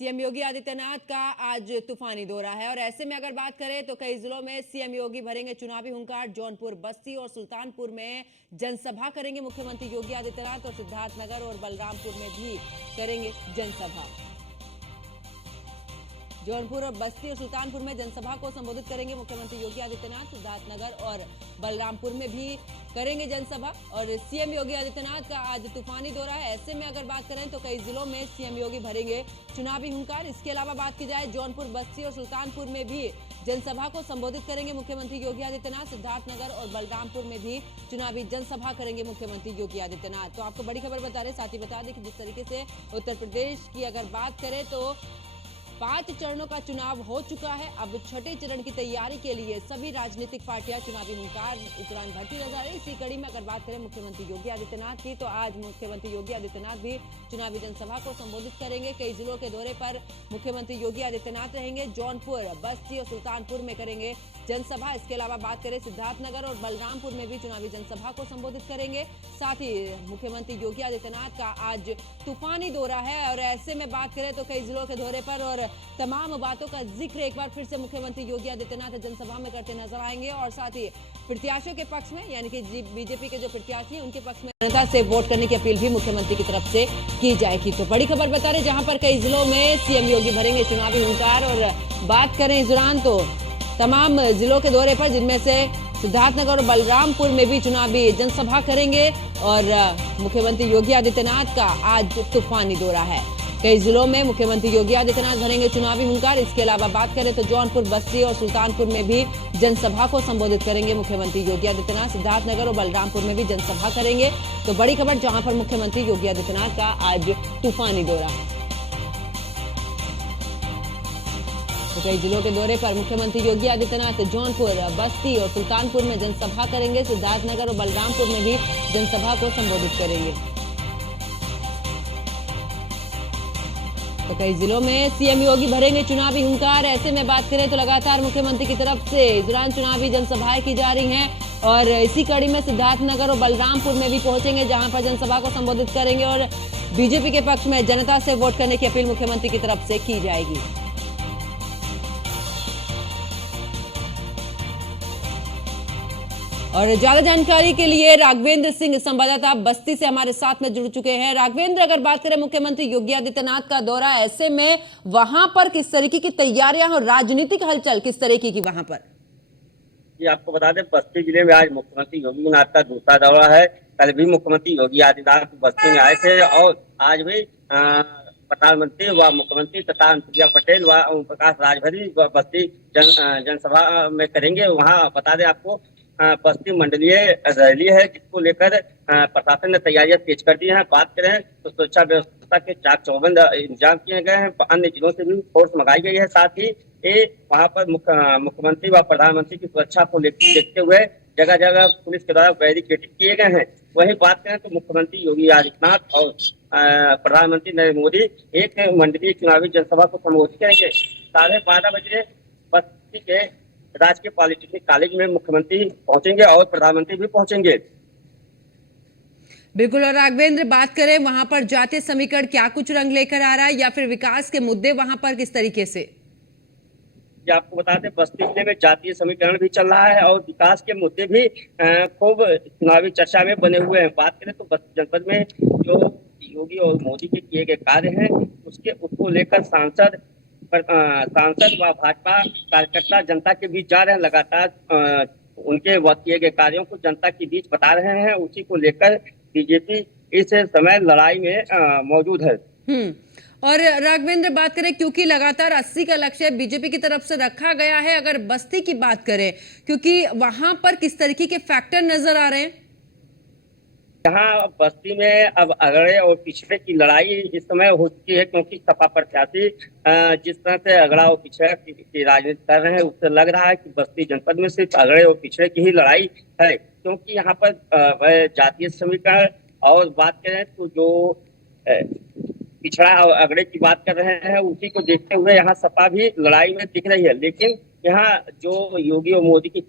CM Yogi Adityanath का आज तूफानी दौरा है और ऐसे में अगर बात करें तो कई जिलों में सीएम योगी भरेंगे चुनावी हुंकार। जौनपुर, बस्ती और सुल्तानपुर में जनसभा करेंगे मुख्यमंत्री योगी आदित्यनाथ और सिद्धार्थनगर और बलरामपुर में भी करेंगे जनसभा। जौनपुर और बस्ती और सुल्तानपुर में जनसभा को संबोधित करेंगे मुख्यमंत्री योगी आदित्यनाथ। सिद्धार्थनगर और बलरामपुर में भी करेंगे जनसभा और सीएम योगी आदित्यनाथ का आज तूफानी दौरा है। ऐसे में अगर बात करें तो कई जिलों में सीएम योगी भरेंगे चुनावी हुंकार। इसके अलावा बात की जाए जौनपुर, बस्ती और सुल्तानपुर में भी जनसभा को संबोधित करेंगे मुख्यमंत्री योगी आदित्यनाथ। सिद्धार्थनगर और बलरामपुर में भी चुनावी जनसभा करेंगे मुख्यमंत्री योगी आदित्यनाथ। तो आपको बड़ी खबर बता रहे, साथ ही बता दें कि जिस तरीके से उत्तर प्रदेश की अगर बात करें तो 5 चरणों का चुनाव हो चुका है। अब छठे चरण की तैयारी के लिए सभी राजनीतिक पार्टियां चुनावी हुंकार इस दौरान भरती नजर आ रही। इसी कड़ी में अगर बात करें मुख्यमंत्री योगी आदित्यनाथ की, तो आज मुख्यमंत्री योगी आदित्यनाथ भी चुनावी जनसभा को संबोधित करेंगे। कई जिलों के दौरे पर मुख्यमंत्री योगी आदित्यनाथ रहेंगे। जौनपुर, बस्ती और सुल्तानपुर में करेंगे जनसभा। इसके अलावा बात करें सिद्धार्थनगर और बलरामपुर में भी चुनावी जनसभा को संबोधित करेंगे। साथ ही मुख्यमंत्री योगी आदित्यनाथ का आज तूफानी दौरा है और ऐसे में बात करें तो कई जिलों के दौरे पर और तमाम बातों का जिक्र एक बार फिर से मुख्यमंत्री योगी आदित्यनाथ जनसभा में करते नजर आएंगे और साथ ही प्रत्याशियों के पक्ष में यानी कि बीजेपी के जो प्रत्याशी हैं उनके पक्ष में जनता से वोट करने की अपील भी मुख्यमंत्री की तरफ से की जाएगी। तो बड़ी खबर बता रहे, जहां पर कई जिलों में सीएम योगी भरेंगे चुनावी हुंकार और बात करें इस दौरान तो तमाम जिलों के दौरे पर, जिनमें से सिद्धार्थनगर और बलरामपुर में भी चुनावी जनसभा करेंगे और मुख्यमंत्री योगी आदित्यनाथ का आज तूफानी दौरा है। कई जिलों में मुख्यमंत्री योगी आदित्यनाथ भरेंगे चुनावी हुंकार। इसके अलावा बात करें तो जौनपुर, बस्ती और सुल्तानपुर में भी जनसभा को संबोधित करेंगे मुख्यमंत्री योगी आदित्यनाथ। सिद्धार्थनगर और बलरामपुर में भी जनसभा करेंगे। तो बड़ी खबर, जहां पर मुख्यमंत्री योगी आदित्यनाथ का आज तूफानी दौरा है। तो कई जिलों के दौरे पर मुख्यमंत्री योगी आदित्यनाथ जौनपुर, बस्ती और सुल्तानपुर में जनसभा करेंगे। सिद्धार्थनगर और बलरामपुर में भी जनसभा को संबोधित करेंगे। तो कई जिलों में सीएम योगी भरेंगे चुनावी हुंकार। ऐसे में बात करें तो लगातार मुख्यमंत्री की तरफ से इस दौरान चुनावी जनसभाएं की जा रही हैं और इसी कड़ी में सिद्धार्थनगर और बलरामपुर में भी पहुंचेंगे, जहां पर जनसभा को संबोधित करेंगे और बीजेपी के पक्ष में जनता से वोट करने की अपील मुख्यमंत्री की तरफ से की जाएगी। और ज्यादा जानकारी के लिए राघवेंद्र सिंह संवाददाता बस्ती से हमारे साथ में जुड़ चुके हैं। राघवेंद्र, अगर बात करें मुख्यमंत्री योगी आदित्यनाथ का दौरा, ऐसे में वहां पर किस तरीके की तैयारियां और राजनीतिक हलचल किस तरीके की वहां पर? ये आपको बता दें, बस्ती जिले में आज मुख्यमंत्री योगी आदित्यनाथ का दूसरा दौरा है। कल भी मुख्यमंत्री योगी आदित्यनाथ बस्ती में आए थे और आज भी प्रधानमंत्री व मुख्यमंत्री तथा अनुप्रिया पटेल व ओम प्रकाश राजभरी बस्ती जनसभा में करेंगे। वहाँ बता दें आपको बस्ती मंडलीय रैली है, जिसको लेकर प्रशासन ने तैयारियां तेज कर दी हैं। बात करें तो सुरक्षा व्यवस्था के चाक चौबंद इंतजाम किए गए हैं। अन्य जिलों से भी फोर्स मंगाई गई है। साथ ही वहां पर मुख्यमंत्री व प्रधानमंत्री की सुरक्षा को देखते हुए जगह जगह पुलिस के द्वारा बैरिकेडिंग किए गए हैं। वहीं बात करें तो मुख्यमंत्री योगी आदित्यनाथ और प्रधानमंत्री नरेंद्र मोदी एक मंडलीय चुनावी जनसभा को संबोधित करेंगे। 12:30 बजे बस्ती के राजकीय पॉलिटेक्निक कॉलेज में मुख्यमंत्री पहुंचेंगे और प्रधानमंत्री भी पहुंचेंगे। बिल्कुल। और राघवेंद्र, बात करें वहां पर जातीय समीकरण क्या कुछ रंग लेकर आ रहा है या फिर विकास के मुद्दे वहां पर किस तरीके से? ये आपको बता दें, बस्ती जिले में जातीय समीकरण भी चल रहा है और विकास के मुद्दे भी खूब चुनावी चर्चा में बने हुए हैं। बात करें तो बस्ती जनपद में जो योगी और मोदी के किए गए कार्य हैं उसको लेकर सांसद व भाजपा कार्यकर्ता जनता के बीच जा रहे हैं। लगातार उनके किए गए कार्यों को जनता के बीच बता रहे हैं। उसी को लेकर बीजेपी इस समय लड़ाई में मौजूद है। और राघवेंद्र, बात करें क्योंकि लगातार 80 का लक्ष्य बीजेपी की तरफ से रखा गया है, अगर बस्ती की बात करें क्योंकि वहां पर किस तरीके के फैक्टर नजर आ रहे हैं? यहाँ बस्ती में अब अगड़े और पिछड़े की लड़ाई इस समय हो चुकी है, क्योंकि सपा प्रत्याशी जिस तरह से अगड़ा और पिछड़ा की राजनीति कर रहे हैं, उससे लग रहा है कि बस्ती जनपद में सिर्फ अगड़े और पिछड़े की ही लड़ाई है। क्योंकि यहाँ पर जातीय समीकरण और बात करें तो जो पिछड़ा और अगड़े की बात कर रहे हैं, उसी को देखते हुए यहाँ सपा भी लड़ाई में दिख रही है। लेकिन यहाँ जो योगी और मोदी की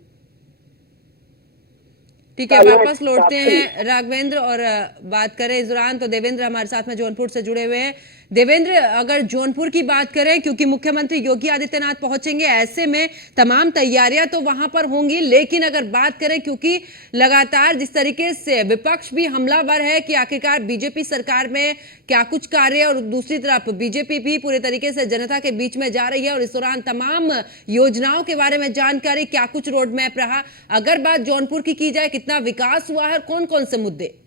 ठीक है, वापस लौटते हैं राघवेंद्र और बात करें इस दौरान तो देवेंद्र हमारे साथ में जौनपुर से जुड़े हुए हैं। देवेंद्र, अगर जौनपुर की बात करें, क्योंकि मुख्यमंत्री योगी आदित्यनाथ पहुंचेंगे, ऐसे में तमाम तैयारियां तो वहां पर होंगी, लेकिन अगर बात करें, क्योंकि लगातार जिस तरीके से विपक्ष भी हमलावर है कि आखिरकार बीजेपी सरकार में क्या कुछ कार्य, और दूसरी तरफ बीजेपी भी पूरे तरीके से जनता के बीच में जा रही है और इस दौरान तमाम योजनाओं के बारे में जानकारी, क्या कुछ रोड मैप रहा। अगर बात जौनपुर की जाए, कितना विकास हुआ है और कौन कौन से मुद्दे?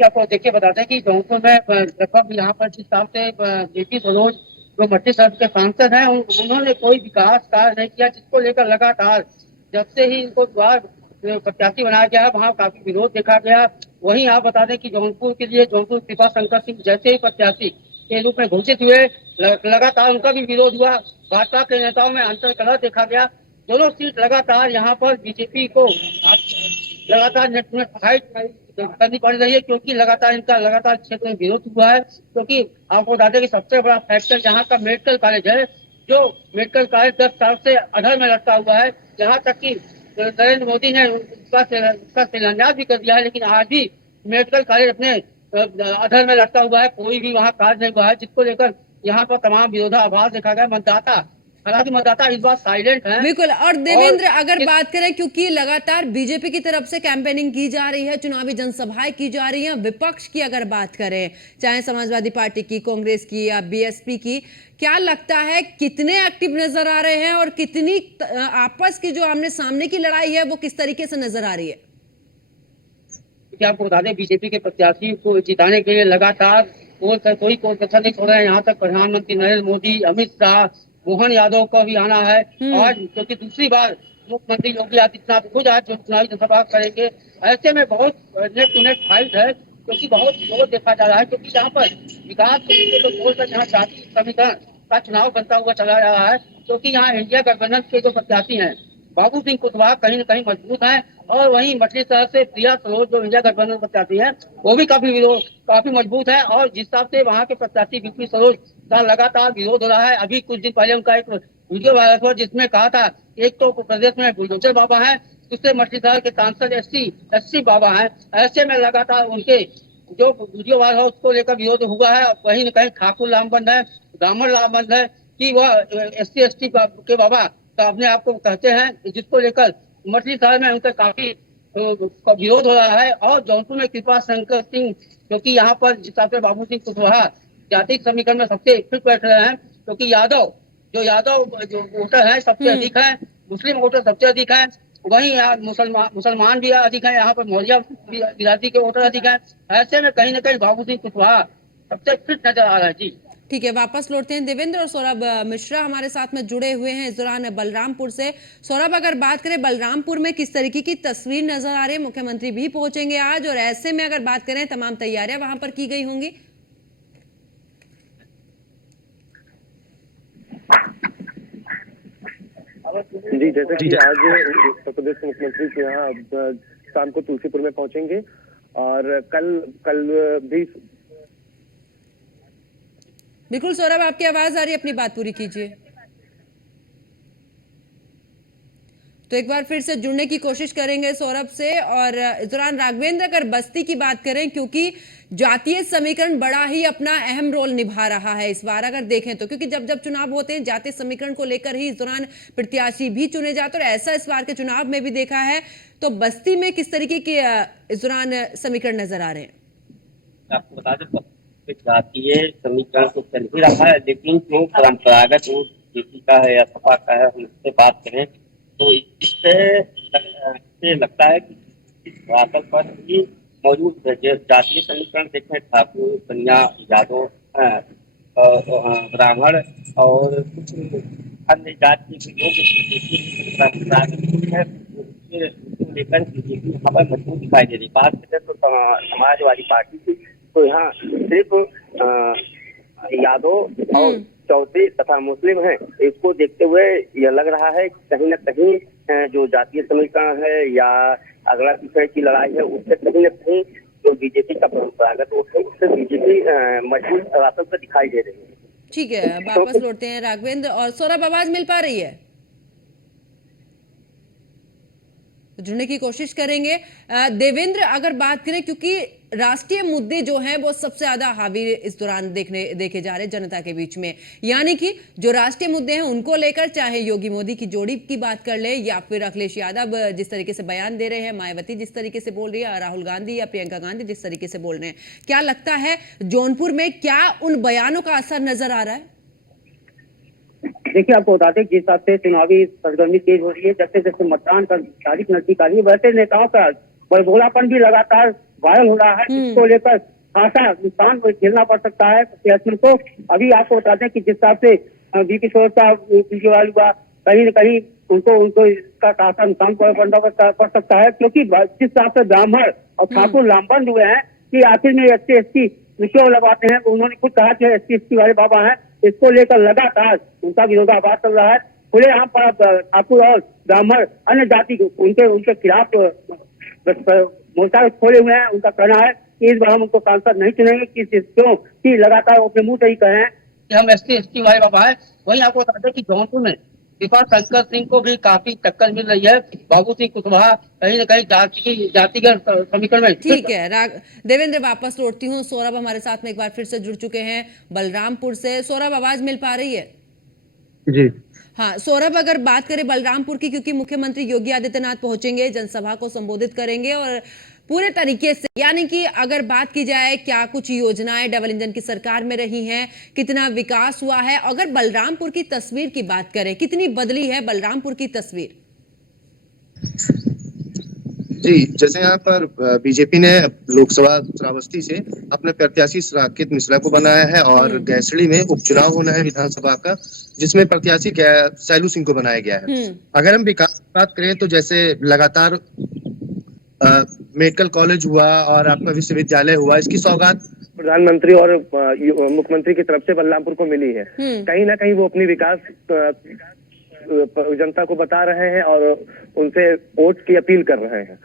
आपको देखिए बताते हैं कि जौनपुर में लगभग यहाँ पर जिस हिसाब से जेपी सरोज जो मध्य प्रदेश के सांसद हैं उन्होंने कोई विकास कार्य नहीं किया, जिसको लेकर लगातार जब से ही इनको द्वार प्रत्याशी बनाया गया वहाँ काफी विरोध देखा गया। वहीं आप बता दें कि जौनपुर के लिए जौनपुर कृपा शंकर सिंह जैसे ही प्रत्याशी के रूप में घोषित हुए, लगातार उनका भी विरोध हुआ। भाजपा के नेताओं में अंतर्कलह देखा गया। दोनों सीट लगातार यहाँ पर बीजेपी को लगातार नेट में फाइट करनी पड़ रही है, क्योंकि लगातार क्षेत्र में विरोध हुआ है। क्योंकि आपको बता दें कि सबसे बड़ा फैक्टर यहाँ का मेडिकल कॉलेज है, जो मेडिकल कॉलेज 10 साल से अधर में लटका हुआ है। यहाँ तक कि नरेंद्र मोदी ने उसका शिलान्यास भी कर दिया है, लेकिन आज भी मेडिकल कॉलेज अपने अधर में लटका हुआ है, कोई भी वहाँ कार्य नहीं हुआ है, जिसको लेकर यहाँ पर तमाम विरोधाभास देखा गया। हालांकि मतदाता इस बार साइलेंट है। बिल्कुल। और देवेंद्र, अगर बात करें, क्योंकि लगातार बीजेपी की तरफ से कैंपेनिंग की जा रही है, चुनावी जनसभाएं की जा रही हैं, विपक्ष की अगर बात करें, चाहे समाजवादी पार्टी की, कांग्रेस की या बीएसपी की, क्या लगता है कितने एक्टिव नजर आ रहे हैं और कितनी आपस की जो आमने सामने की लड़ाई है वो किस तरीके से नजर आ रही है? क्या आपको बता दें, बीजेपी के प्रत्याशी को जिताने के लिए लगातार कोई कसर नहीं छोड़ रहे हैं। यहाँ तक प्रधानमंत्री नरेंद्र मोदी, अमित शाह, मोहन यादव को भी आना है आज, क्योंकि दूसरी बार मुख्यमंत्री योगी आदित्यनाथ खुद आज चुनावी जनसभा करेंगे। ऐसे में बहुत नेक टू नेक फाइट है, क्योंकि बहुत जोर देखा जा रहा है। क्योंकि यहाँ पर विकास के मुद्दे को छोड़कर यहाँ जाति समीकरण का चुनाव बनता हुआ चला जा रहा है। क्योंकि यहाँ इंडिया गठबंधन के जो प्रत्याशी हैं बाबू सिंह कुशवाहा कहीं न कहीं मजबूत हैं, और वहीं मछली शहर से प्रिया सरोज जो इंडिया गठबंधन प्रत्याशी हैं वो भी काफी मजबूत है। और जिस हिसाब से वहाँ के प्रत्याशी बीपी सरोज का लगातार विरोध हो रहा है, अभी कुछ दिन पहले उनका एक वीडियो वायरल हुआ जिसमें कहा था, एक तो प्रदेश में बुलडोजर बाबा है, दूसरे मछली शहर के सांसद एससी बाबा है। ऐसे में लगातार उनके जो वीडियो वायरल है उसको लेकर विरोध हुआ है। वहीं कहीं ठाकुर लामबंद है, ब्राह्मण लामबंद है कि वह SC/ST के बाबा तो अपने आप को कहते हैं, जिसको लेकर मछली शहर में उनका काफी विरोध हो रहा है। और जौनपुर में कृपा शंकर सिंह, क्योंकि यहाँ पर जिस हिसाब से बाबू सिंह कुशवाहा जाति समीकरण में सबसे फिट बैठ रहे हैं, क्योंकि यादव जो वोटर है सबसे अधिक है, मुस्लिम वोटर सबसे अधिक है, वहीं यहाँ मुसलमान भी अधिक है, यहाँ पर मौर्य बिरादरी के वोटर अधिक है। ऐसे में कहीं न कहीं बाबू सिंह कुशवाहा सबसे फिट नजर आ रहा है। जी ठीक है, वापस लौटते हैं देवेंद्र, और सौरभ मिश्रा हमारे साथ में जुड़े हुए हैं इस दौरान बलरामपुर से। सौरभ, अगर बात करें बलरामपुर में किस तरीके की तस्वीर नजर आ रही है? मुख्यमंत्री भी पहुंचेंगे आज, और ऐसे में अगर बात करें तमाम तैयारियां वहां पर की गई होंगी। जी, जैसे कि आज उत्तर प्रदेश के मुख्यमंत्री के यहाँ अब शाम को तुलसीपुर में पहुंचेंगे, और कल भी। बिल्कुल सौरभ, आपकी आवाज आ रही है, अपनी बात पूरी कीजिए। तो एक बार फिर से जुड़ने की कोशिश करेंगे सौरभ से। और इस दौरान राघवेंद्र, अगर बस्ती की बात करें, क्योंकि जातीय समीकरण बड़ा ही अपना अहम रोल निभा रहा है इस बार अगर देखें तो, क्योंकि जब चुनाव होते हैं जातीय समीकरण को लेकर ही इस दौरान प्रत्याशी भी चुने जाते हैं, और ऐसा इस बार के चुनाव में भी देखा है। तो बस्ती में किस तरीके के इस दौरान समीकरण नजर आ रहे हैं? आपको बता दें, जातीय समीकरण तो चल ही रहा है, लेकिन जो परंपरागत वोट जेपी का है या सपा का है, हम इससे बात करें तो इससे लगता है कि इस वाटर पर ही मौजूद है। जातीय समीकरण देखें, ठाकुर, कन्या, यादव, ब्राह्मण और कुछ अन्य जाति के लोग परंपरागत है, उसको लेकर बीजेपी यहाँ पर मजबूत दिखाई दे रही। बात करें तो समाजवादी पार्टी की, तो यहाँ सिर्फ यादव और चौधरी तथा मुस्लिम हैं। इसको देखते हुए यह लग रहा है कि कहीं न कहीं जो जातीय समीकरण है या अगला विषय की लड़ाई है, उससे कहीं न कहीं जो बीजेपी का परंपरागत वोट है उससे बीजेपी मजबूत रास्ते पर दिखाई दे रही है। ठीक है, वापस लौटते हैं राघवेंद्र। और सौरभ, आवाज मिल पा रही है? जुड़ने की कोशिश करेंगे। देवेंद्र, अगर बात करें, क्योंकि राष्ट्रीय मुद्दे जो हैं वो सबसे ज्यादा हावी इस दौरान देखे जा रहे हैं जनता के बीच में, यानी कि जो राष्ट्रीय मुद्दे हैं उनको लेकर, चाहे योगी मोदी की जोड़ी की बात कर ले या फिर अखिलेश यादव जिस तरीके से बयान दे रहे हैं, मायावती जिस तरीके से बोल रही है, राहुल गांधी या प्रियंका गांधी जिस तरीके से बोल रहे हैं, क्या लगता है जौनपुर में क्या उन बयानों का असर नजर आ रहा है? देखिए, आपको बता दें जिस हिसाब से चुनावी सरगर्मी तेज हो रही है, जैसे जैसे मतदान का तारीख नजदीक आ रही है, वैसे नेताओं का बड़बोलापन भी लगातार वायरल हो रहा है, जिसको लेकर खासा नुकसान झेलना पड़ सकता है प्रत्याशियों को। अभी आपको बता दें कि जिस हिसाब से वी किशोर का केजरीवाल हुआ, कहीं न कहीं उनको इसका खासा नुकसान पड़ सकता है, क्योंकि जिस हिसाब से ब्राह्मण और ठाकुर लामबंद हुए हैं कि आखिर में SC/ST क्यों लगवाते हैं। उन्होंने खुद कहा कि SC/ST वाले बाबा हैं, इसको लेकर लगातार उनका विरोधाभास चल रहा है। खुले आम पर ठाकुर और ब्राह्मण अन्य जाति उनके खिलाफ मोर्चा खोले हुए हैं। उनका कहना है कि इस बार हम उनको सांसद नहीं चुनेंगे, क्यों कि लगातार अपने मुंह से ही कहे हैं कि हम SC/ST वाले बाबा है। वहीं आपको बता दें कि जौनपुर में विकास शंकर सिंह को भी काफी टक्कर मिल रही है। बाबू सिंह कुशवाहा कहीं न कहीं जातिगत समीकरण में। ठीक है देवेंद्र, वापस लौटती हूँ। सौरभ हमारे साथ में एक बार फिर से जुड़ चुके हैं बलरामपुर से। सौरभ, आवाज मिल पा रही है? जी हाँ सौरभ, अगर बात करें बलरामपुर की, क्योंकि मुख्यमंत्री योगी आदित्यनाथ पहुंचेंगे, जनसभा को संबोधित करेंगे और पूरे तरीके से, यानी कि अगर बात की जाए क्या कुछ योजनाएं डबल इंजन की सरकार में रही हैं, कितना विकास हुआ है, अगर बलरामपुर की तस्वीर की बात करें, कितनी बदली है बलरामपुर की तस्वीर? जी, जैसे यहाँ पर बीजेपी ने लोकसभा श्रावस्ती से अपने प्रत्याशी साकेत मिश्रा को बनाया है और गैसड़ी में उपचुनाव होना है विधानसभा का, जिसमें प्रत्याशी सैलू सिंह को बनाया गया है। अगर हम विकास की बात करें तो जैसे लगातार मेडिकल कॉलेज हुआ और आपका विश्वविद्यालय हुआ, इसकी सौगात प्रधानमंत्री और मुख्यमंत्री की तरफ से बलरामपुर को मिली है। कहीं ना कहीं वो अपनी विकास जनता को बता रहे हैं और उनसे वोट की अपील कर रहे हैं।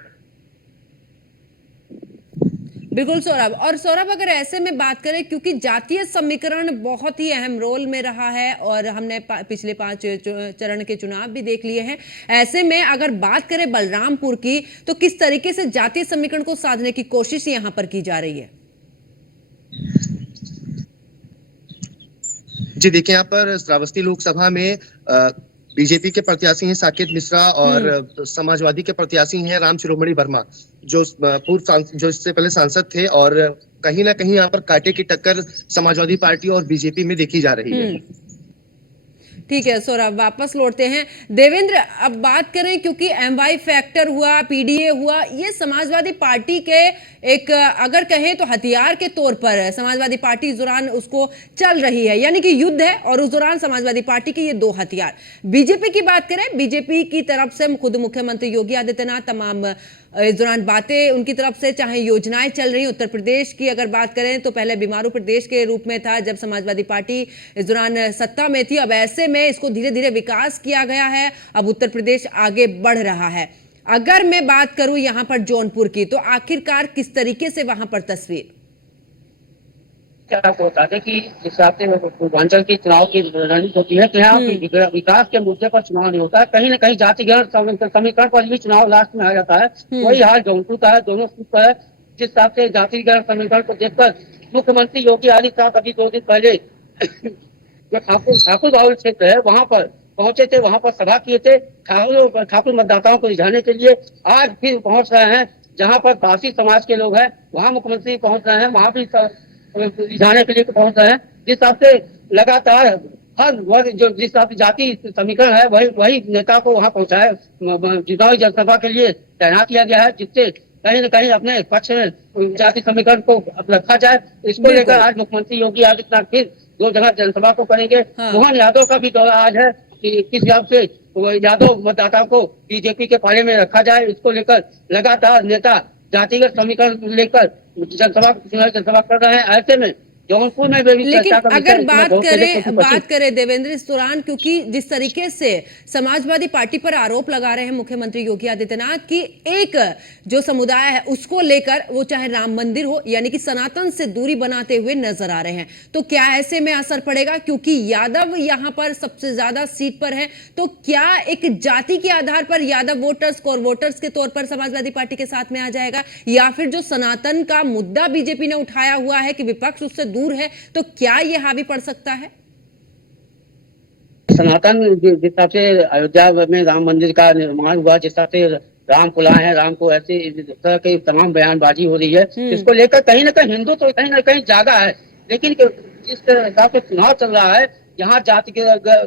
बिल्कुल सौरभ। और सौरभ, अगर ऐसे में बात करें, क्योंकि जातीय समीकरण बहुत ही अहम रोल में रहा है और हमने पिछले 5 चरण के चुनाव भी देख लिए हैं, ऐसे में अगर बात करें बलरामपुर की, तो किस तरीके से जातीय समीकरण को साधने की कोशिश यहां पर की जा रही है? जी देखिए, यहाँ पर श्रावस्ती लोकसभा में बीजेपी के प्रत्याशी हैं साकेत मिश्रा और समाजवादी के प्रत्याशी हैं राम शिरोमणि वर्मा, जो इससे पहले सांसद थे, और कहीं ना कहीं यहाँ पर कांटे की टक्कर समाजवादी पार्टी और बीजेपी में देखी जा रही है। ठीक है सौरभ, वापस लौटते हैं। देवेंद्र, अब बात करें, क्योंकि MY फैक्टर हुआ, PDA हुआ, ये समाजवादी पार्टी के एक, अगर कहें तो हथियार के तौर पर समाजवादी पार्टी इस दौरान उसको चल रही है, यानी कि युद्ध है और उस दौरान समाजवादी पार्टी के ये 2 हथियार। बीजेपी की बात करें, बीजेपी की तरफ से खुद मुख्यमंत्री योगी आदित्यनाथ तमाम इस दौरान बातें उनकी तरफ से, चाहे योजनाएं चल रही। उत्तर प्रदेश की अगर बात करें तो पहले बीमारू प्रदेश के रूप में था जब समाजवादी पार्टी इस दौरान सत्ता में थी, अब ऐसे में इसको धीरे धीरे विकास किया गया है, अब उत्तर प्रदेश आगे बढ़ रहा है। अगर मैं बात करूं यहां पर जौनपुर की, तो आखिरकार किस तरीके से वहां पर तस्वीर? क्या आपको बता दें कि जिस हिसाब से पूर्वांचल की चुनाव की रणनीति होती है कि यहाँ विकास के मुद्दे पर चुनाव नहीं होता है, कहीं न कहीं जातिगत समीकरण पर भी चुनाव लास्ट में आ जाता है। वही हाल जौनपुर का है, दोनों सीट का है। जिस हिसाब से जातिगत समीकरण को देखकर मुख्यमंत्री योगी आदित्यनाथ अभी 2 दिन पहले जो ठाकुर बाहुल क्षेत्र है वहां पर पहुंचे थे, वहां पर सभा किए थे। ठाकुर मतदाताओं को रिझाने के लिए आज फिर पहुंच रहे हैं, जहां पर काफी समाज के लोग हैं, वहां मुख्यमंत्री पहुंच रहे हैं, वहां भी रिझाने के लिए पहुंच रहे हैं। जिस हिसाब से लगातार हर वर्ग, जो जिस हिसाब से जाति समीकरण है, वही नेता को वहां पहुंचाया, चुनावी जनसभा के लिए तैनात किया गया है, जिससे कहीं न कहीं अपने पक्ष में जाति समीकरण को रखा जाए। इसको लेकर आज मुख्यमंत्री योगी आदित्यनाथ फिर 2 जगह जनसभा को करेंगे। मोहन यादव का भी दौरा आज है कि किस हिसाब से यादव मतदाताओं को बीजेपी के पाले में रखा जाए। इसको लेकर लगातार नेता जातिगत समीकरण लेकर जनसभा कर रहे हैं। ऐसे में जौनपुर में भी लेकिन चर्चा का विषय अगर इसमें बहुत से कुछ बात करें देवेंद्र इस दौरान, क्योंकि जिस तरीके से समाजवादी पार्टी पर आरोप लगा रहे हैं मुख्यमंत्री योगी आदित्यनाथ की एक जो समुदाय है उसको लेकर, वो चाहे राम मंदिर हो यानी कि सनातन से दूरी बनाते हुए नजर आ रहे हैं, तो क्या ऐसे में असर पड़ेगा? क्योंकि यादव यहां पर सबसे ज्यादा सीट पर है, तो क्या एक जाति के आधार पर यादव वोटर्स कोर वोटर्स के तौर पर समाजवादी पार्टी के साथ में आ जाएगा, या फिर जो सनातन का मुद्दा बीजेपी ने उठाया हुआ है कि विपक्ष उससे दूर है, तो क्या यह हावी पड़ सकता है? सनातन जिस हिसाब से अयोध्या में राम मंदिर का निर्माण हुआ, जिस हिसाब से राम को लाए हैं, राम को ऐसे इस तरह की तमाम बयानबाजी हो रही है, इसको लेकर कहीं ना कहीं हिंदू तो कहीं ना कहीं जागा है। लेकिन जिस हिसाब से चुनाव चल रहा है, यहाँ जाति के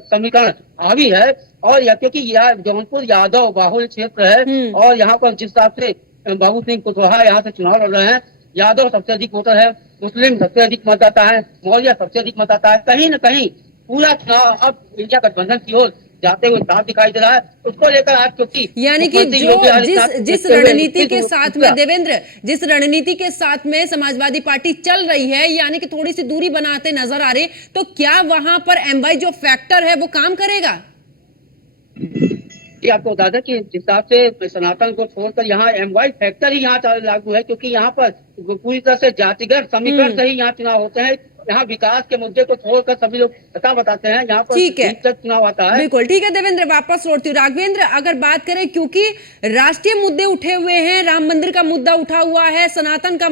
समीकरण हावी है, और क्योंकि यह जौनपुर यादव बाहुल क्षेत्र है, और यहाँ पर जिस हिसाब से बाबू सिंह कुशवाहा यहाँ से चुनाव लड़ रहे हैं, यादव सबसे अधिक वोटर है, मुस्लिम सबसे अधिक मतदाता है, मौर्य सबसे अधिक मतदाता है। कहीं न कहीं पूरा चुनाव अब इंडिया गठबंधन की ओर जाते हुए साफ दिखाई दे रहा है। उसको लेकर आज क्योंकि यानी कि जो जिस रणनीति के साथ में देवेंद्र, जिस रणनीति के साथ में समाजवादी पार्टी चल रही है, यानी कि थोड़ी सी दूरी बनाते नजर आ रही, तो क्या वहां पर एमवाई जो फैक्टर है वो काम करेगा? ये आपको बता दें कि जिस हिसाब से सनातन को छोड़कर यहाँ एमवाई फैक्टर ही यहाँ लागू है, क्योंकि यहाँ पर पूरी तरह से जातिगत समीकरण से ही यहाँ चुनाव होते हैं। यहाँ विकास के मुद्दे को छोड़कर सभी लोग बताते हैं, यहाँ पर ठीक है, चुनाव आता है। बिल्कुल ठीक है देवेंद्र, वापस लौटती हूँ। राघवेंद्र, अगर बात करें, क्योंकि राष्ट्रीय मुद्दे उठे हुए हैं, राम मंदिर का मुद्दा उठा हुआ है, सनातन का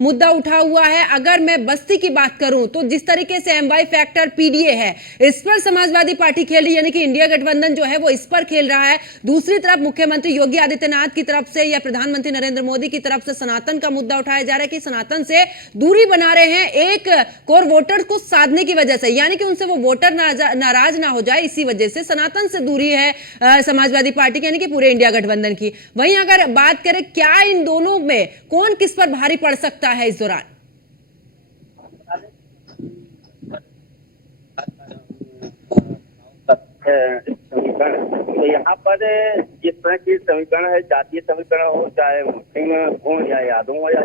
मुद्दा उठा हुआ है, अगर मैं बस्ती की बात करूं तो जिस तरीके से एमवाई फैक्टर पीडीए है, इस पर समाजवादी पार्टी खेल रही है, यानी कि इंडिया गठबंधन जो है वो इस पर खेल रहा है। दूसरी तरफ मुख्यमंत्री योगी आदित्यनाथ की तरफ से या प्रधानमंत्री नरेंद्र मोदी की तरफ से सनातन का मुद्दा उठाया जा रहा है कि सनातन से दूरी बना रहे हैं एक कोर वोटर्स को साधने की वजह से, यानी कि उनसे वो वोटर नाराज ना हो जाए, इसी वजह से सनातन से दूरी है समाजवादी पार्टी की, यानी कि पूरे इंडिया गठबंधन की। वहीं अगर बात करें, क्या इन दोनों में कौन किस पर भारी पड़ सकता है इस दौरान? तो यहाँ पर जिस तरह की समीकरण है, जातीय समीकरण हो, चाहे मुस्लिम हो या यादव हो या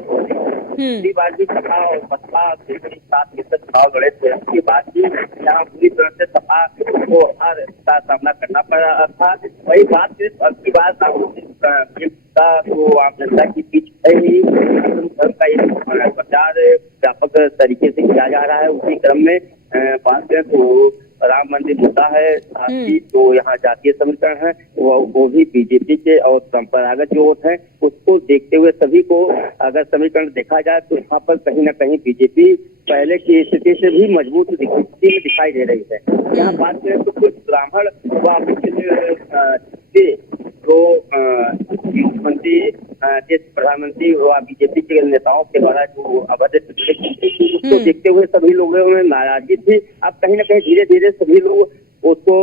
पिछली बार भी सपा और बसपा 7% चुनाव लड़े थे, उसके बाद भी यहाँ पूरी तरह से सपा को हार का सामना करना पड़ रहा था। वही बात सिर्फ अब की बात तो आम जनता की बीच है ही, धर्म का ये प्रचार व्यापक तरीके से किया जा रहा है। उसी क्रम में बात करें तो राम मंदिर मुद्दा है, साथ ही जो यहाँ जातीय समीकरण है वो भी बीजेपी के और परंपरागत जो वोट है उसको देखते हुए सभी को अगर समीकरण देखा जाए तो यहाँ पर कहीं न कहीं बीजेपी पहले की स्थिति से भी मजबूत दिखाई दे रही है। यहाँ बात करें तो कुछ ब्राह्मण जो मुख्यमंत्री देश प्रधानमंत्री व बीजेपी के नेताओं के द्वारा जो अवैध उसको देखते हुए सभी लोगों में नाराजगी थी। अब कहीं न कहीं धीरे धीरे सभी लोग उसको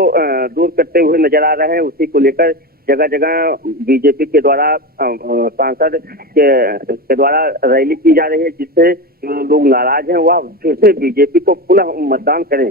दूर करते हुए नजर आ रहे हैं। उसी को लेकर जगह जगह बीजेपी के द्वारा सांसद के द्वारा रैली की जा रही है, जिससे लोग नाराज हैं वह फिर से बीजेपी को पुनः मतदान करें।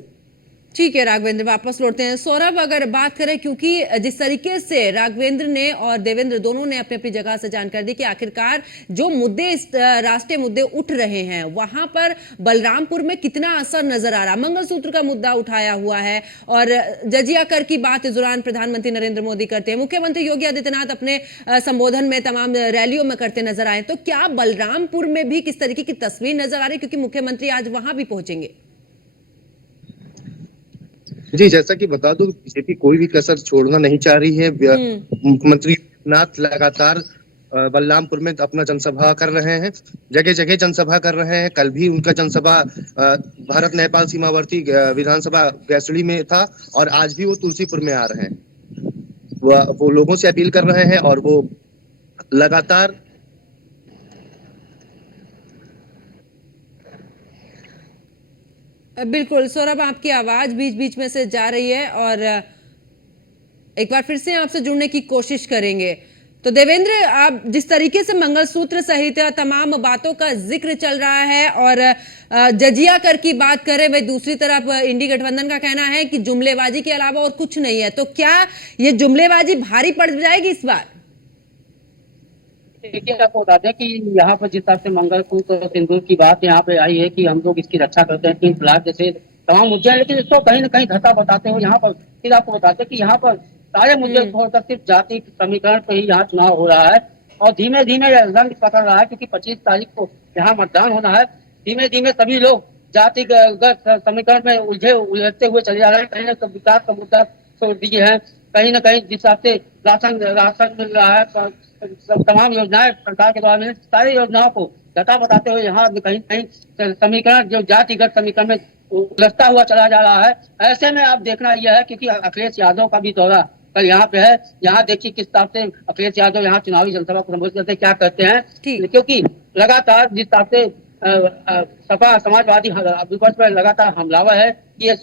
ठीक है राघवेंद्र, वापस लौटते हैं। सौरभ, अगर बात करें, क्योंकि जिस तरीके से राघवेंद्र ने और देवेंद्र दोनों ने अपनी अपनी जगह से जानकारी दी कि आखिरकार जो मुद्दे राष्ट्रीय मुद्दे उठ रहे हैं वहां पर बलरामपुर में कितना असर नजर आ रहा। मंगलसूत्र का मुद्दा उठाया हुआ है और जजिया कर की बात इस दौरान प्रधानमंत्री नरेंद्र मोदी करते हैं, मुख्यमंत्री योगी आदित्यनाथ अपने संबोधन में तमाम रैलियों में करते नजर आए, तो क्या बलरामपुर में भी किस तरीके की तस्वीर नजर आ रही, क्योंकि मुख्यमंत्री आज वहां भी पहुंचेंगे? जी, जैसा कि बता दूं, बीजेपी कोई भी कसर छोड़ना नहीं चाह रही है। मुख्यमंत्री नाथ लगातार बलरामपुर में अपना जनसभा कर रहे हैं, जगह जगह जनसभा कर रहे हैं। कल भी उनका जनसभा भारत नेपाल सीमावर्ती विधानसभा गैसड़ी में था और आज भी वो तुलसीपुर में आ रहे हैं। वो लोगों से अपील कर रहे हैं और वो लगातार बिल्कुल सौरभ, आपकी आवाज बीच बीच में से जा रही है और एक बार फिर से आपसे जुड़ने की कोशिश करेंगे। तो देवेंद्र, आप जिस तरीके से मंगलसूत्र सहित तमाम बातों का जिक्र चल रहा है और जजिया कर की बात करें, वह दूसरी तरफ इंडी गठबंधन का कहना है कि जुमलेबाजी के अलावा और कुछ नहीं है, तो क्या ये जुमलेबाजी भारी पड़ जाएगी इस बार? देखिए आपको बता दें कि यहाँ पर जिस हिसाब से मंगलसूत्र और सिंदूर की बात यहाँ पे आई है कि हम लोग इसकी रक्षा करते हैं 3 तलाक जैसे तमाम मुद्दे हैं, लेकिन इसको कहीं न कहीं धक्का बताते हुए यहाँ पर फिर आपको बताते हैं कि यहाँ पर सारे मुद्दे छोड़कर सिर्फ जाति समीकरण पे ही यहाँ चुनाव हो रहा है और धीमे धीमे रंग पकड़ रहा है, क्योंकि 25 तारीख को यहाँ मतदान होना है। धीमे धीमे सभी लोग जातिगत समीकरण में उलझते हुए चले जा रहे हैं। कहीं ना कहीं विकास का मुद्दा छोड़ दिए हैं, कहीं ना कहीं जिस हिसाब से राशन मिल रहा है, तमाम योजनाएं सरकार के द्वारा मिली, सारी योजनाओं को धक्का बताते हुए यहाँ कहीं कहीं समीकरण जो जातिगत समीकरण में उलझता हुआ चला जा रहा है। ऐसे में अब देखना यह है, क्योंकि अखिलेश यादव का भी दौरा कल यहाँ पे है, यहाँ देखिए किस हिसाब से अखिलेश यादव यहाँ चुनावी जनसभा को संबोधित करते क्या कहते हैं, क्योंकि लगातार जिस हिसाब से सपा समाजवादी विपक्ष पर लगातार हमलावर है। ये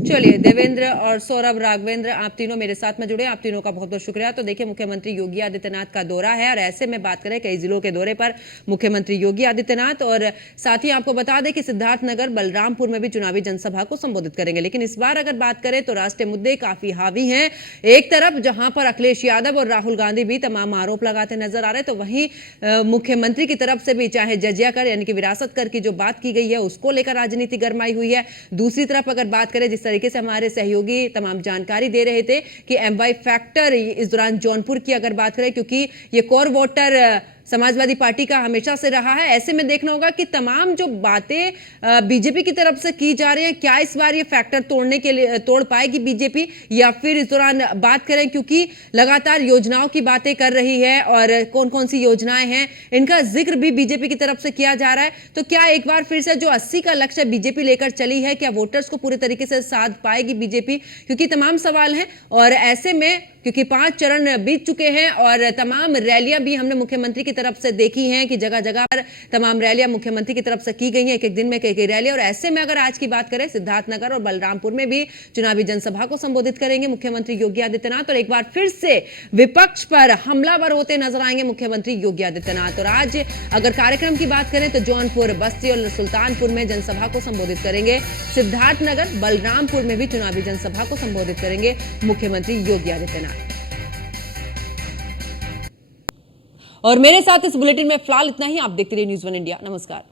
चलिए देवेंद्र और सौरभ राघवेंद्र आप तीनों मेरे साथ में जुड़े, आप तीनों का बहुत बहुत शुक्रिया। तो देखिए मुख्यमंत्री योगी आदित्यनाथ का दौरा है और ऐसे में बात करें कई जिलों के दौरे पर मुख्यमंत्री योगी आदित्यनाथ, और साथ ही आपको बता दें कि सिद्धार्थनगर बलरामपुर में भी चुनावी जनसभा को संबोधित करेंगे। लेकिन इस बार अगर बात करें तो राष्ट्रीय मुद्दे काफी हावी हैं। एक तरफ जहां पर अखिलेश यादव और राहुल गांधी भी तमाम आरोप लगाते नजर आ रहे, तो वहीं मुख्यमंत्री की तरफ से भी चाहे जजिया कर यानी कि विरासत कर की जो बात की गई है उसको लेकर राजनीति गरमाई हुई है। दूसरी तरफ अगर बात करें जिस तरीके से हमारे सहयोगी तमाम जानकारी दे रहे थे कि एमवाई फैक्टर इस दौरान जौनपुर की अगर बात करें, क्योंकि ये कोर वोटर समाजवादी पार्टी का हमेशा से रहा है, ऐसे में देखना होगा कि तमाम जो बातें बीजेपी की तरफ से की जा रही हैं, क्या इस बार ये फैक्टर तोड़ने के लिए तोड़ पाएगी बीजेपी, या फिर इस दौरान बात करें क्योंकि लगातार योजनाओं की बातें कर रही है और कौन कौन सी योजनाएं हैं इनका जिक्र भी बीजेपी की तरफ से किया जा रहा है, तो क्या एक बार फिर से जो 80 का लक्ष्य बीजेपी लेकर चली है, क्या वोटर्स को पूरे तरीके से साध पाएगी बीजेपी, क्योंकि तमाम सवाल हैं। और ऐसे में क्योंकि 5 चरण बीत चुके हैं और तमाम रैलियां भी हमने मुख्यमंत्री की तरफ से देखी हैं कि जगह जगह पर तमाम रैलियां मुख्यमंत्री की तरफ से की गई हैं, एक एक दिन में कई रैलियां। और ऐसे में अगर आज की बात करें सिद्धार्थनगर और बलरामपुर में भी चुनावी जनसभा को संबोधित करेंगे मुख्यमंत्री योगी आदित्यनाथ, और एक बार फिर से विपक्ष पर हमलावर होते नजर आएंगे मुख्यमंत्री योगी आदित्यनाथ। और आज अगर कार्यक्रम की बात करें तो जौनपुर, बस्ती और सुल्तानपुर में जनसभा को संबोधित करेंगे, सिद्धार्थनगर, बलरामपुर में भी चुनावी जनसभा को संबोधित करेंगे मुख्यमंत्री योगी आदित्यनाथ। और मेरे साथ इस बुलेटिन में फिलहाल इतना ही। आप देखते रहिए न्यूज़ 1 इंडिया। नमस्कार।